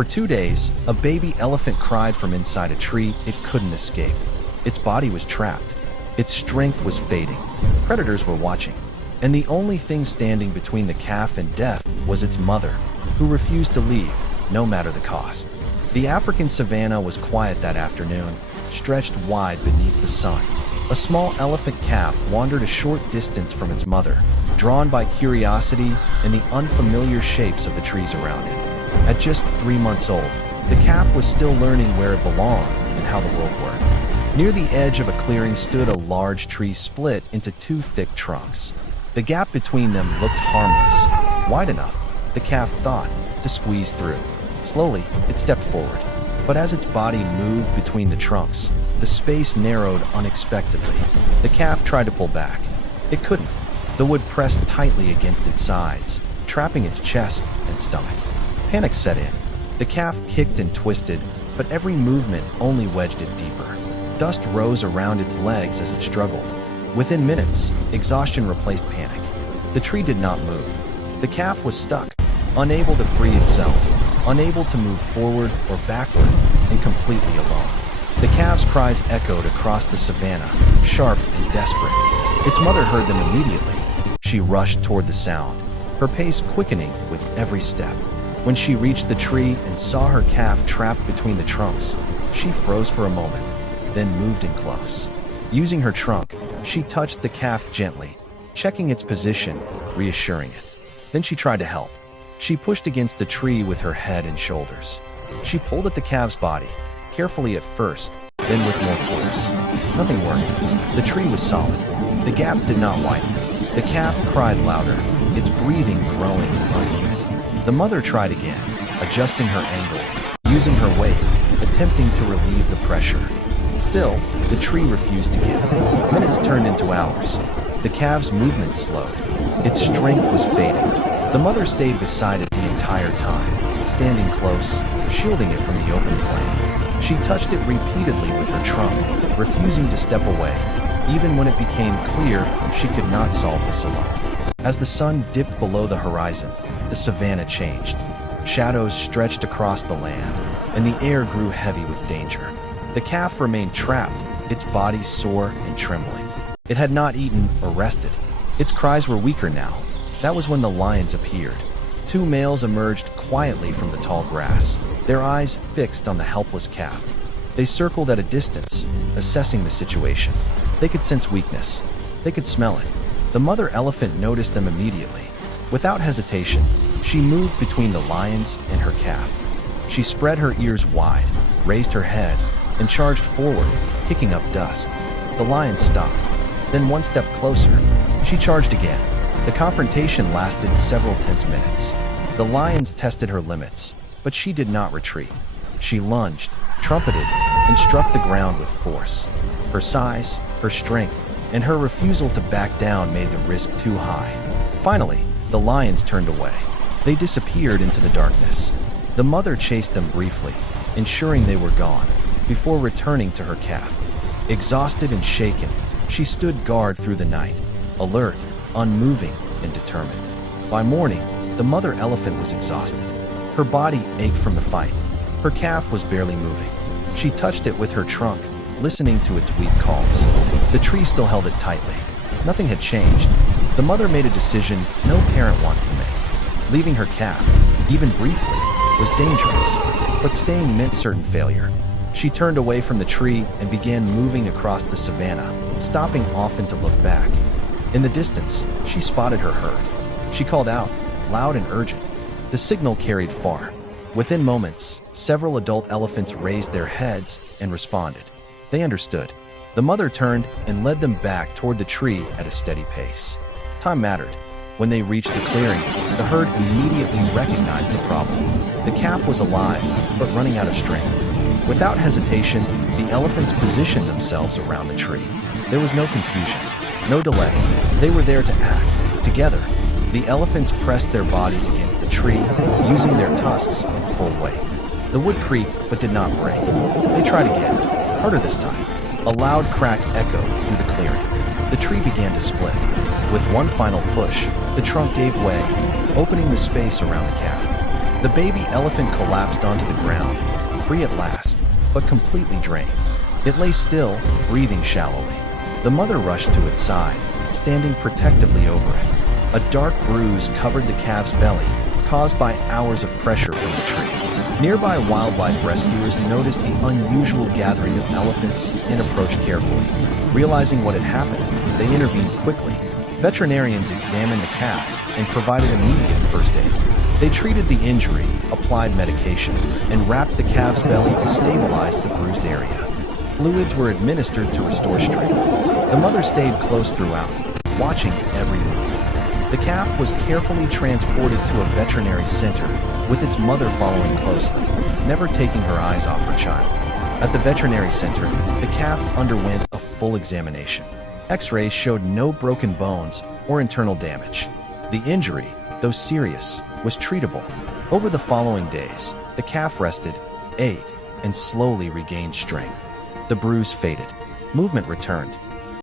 For 2 days, a baby elephant cried from inside a tree it couldn't escape. Its body was trapped. Its strength was fading. Predators were watching. And the only thing standing between the calf and death was its mother, who refused to leave, no matter the cost. The African savanna was quiet that afternoon, stretched wide beneath the sun. A small elephant calf wandered a short distance from its mother, drawn by curiosity and the unfamiliar shapes of the trees around it. At just 3 months old, the calf was still learning where it belonged and how the world worked. Near the edge of a clearing stood a large tree split into 2 thick trunks. The gap between them looked harmless, wide enough, the calf thought, to squeeze through. Slowly, it stepped forward. But as its body moved between the trunks, the space narrowed unexpectedly. The calf tried to pull back. It couldn't. The wood pressed tightly against its sides, trapping its chest and stomach. Panic set in. The calf kicked and twisted, but every movement only wedged it deeper. Dust rose around its legs as it struggled. Within minutes, exhaustion replaced panic. The tree did not move. The calf was stuck, unable to free itself, unable to move forward or backward, and completely alone. The calf's cries echoed across the savanna, sharp and desperate. Its mother heard them immediately. She rushed toward the sound, her pace quickening with every step. When she reached the tree and saw her calf trapped between the trunks, she froze for a moment, then moved in close. Using her trunk, she touched the calf gently, checking its position, reassuring it. Then she tried to help. She pushed against the tree with her head and shoulders. She pulled at the calf's body, carefully at first, then with more force. Nothing worked. The tree was solid. The gap did not widen. The calf cried louder, its breathing growing uneven. The mother tried again, adjusting her angle, using her weight, attempting to relieve the pressure. Still, the tree refused to give. Minutes turned into hours. The calf's movement slowed. Its strength was fading. The mother stayed beside it the entire time, standing close, shielding it from the open flame. She touched it repeatedly with her trunk, refusing to step away, even when it became clear she could not solve this alone. As the sun dipped below the horizon, the savanna changed. Shadows stretched across the land, and the air grew heavy with danger. The calf remained trapped, its body sore and trembling. It had not eaten or rested. Its cries were weaker now. That was when the lions appeared. 2 males emerged quietly from the tall grass, their eyes fixed on the helpless calf. They circled at a distance, assessing the situation. They could sense weakness. They could smell it. The mother elephant noticed them immediately. Without hesitation, she moved between the lions and her calf. She spread her ears wide, raised her head, and charged forward, kicking up dust. The lions stopped. Then 1 step closer. She charged again. The confrontation lasted several tense minutes. The lions tested her limits, but she did not retreat. She lunged, trumpeted, and struck the ground with force. Her size, her strength, and her refusal to back down made the risk too high. Finally, the lions turned away. They disappeared into the darkness. The mother chased them briefly, ensuring they were gone, before returning to her calf. Exhausted and shaken, she stood guard through the night, alert, unmoving, and determined. By morning, the mother elephant was exhausted. Her body ached from the fight. Her calf was barely moving. She touched it with her trunk, listening to its weak calls. The tree still held it tightly. Nothing had changed. The mother made a decision no parent wants to make. Leaving her calf, even briefly, was dangerous, but staying meant certain failure. She turned away from the tree and began moving across the savanna, stopping often to look back. In the distance, she spotted her herd. She called out, loud and urgent. The signal carried far. Within moments, several adult elephants raised their heads and responded. They understood. The mother turned and led them back toward the tree at a steady pace. Time mattered. When they reached the clearing, the herd immediately recognized the problem. The calf was alive, but running out of strength. Without hesitation, the elephants positioned themselves around the tree. There was no confusion, no delay. They were there to act. Together, the elephants pressed their bodies against the tree, using their tusks in full weight. The wood creaked, but did not break. They tried again, harder this time. A loud crack echoed through the clearing. The tree began to split. With one final push, the trunk gave way, opening the space around the calf. The baby elephant collapsed onto the ground, free at last, but completely drained. It lay still, breathing shallowly. The mother rushed to its side, standing protectively over it. A dark bruise covered the calf's belly, caused by hours of pressure from the tree. Nearby wildlife rescuers noticed the unusual gathering of elephants and approached carefully. Realizing what had happened, they intervened quickly. Veterinarians examined the calf and provided immediate first aid. They treated the injury, applied medication, and wrapped the calf's belly to stabilize the bruised area. Fluids were administered to restore strength. The mother stayed close throughout, watching every move. The calf was carefully transported to a veterinary center, with its mother following closely, never taking her eyes off her child. At the veterinary center, the calf underwent a full examination. X-rays showed no broken bones or internal damage. The injury, though serious, was treatable. Over the following days, the calf rested, ate, and slowly regained strength. The bruise faded. Movement returned,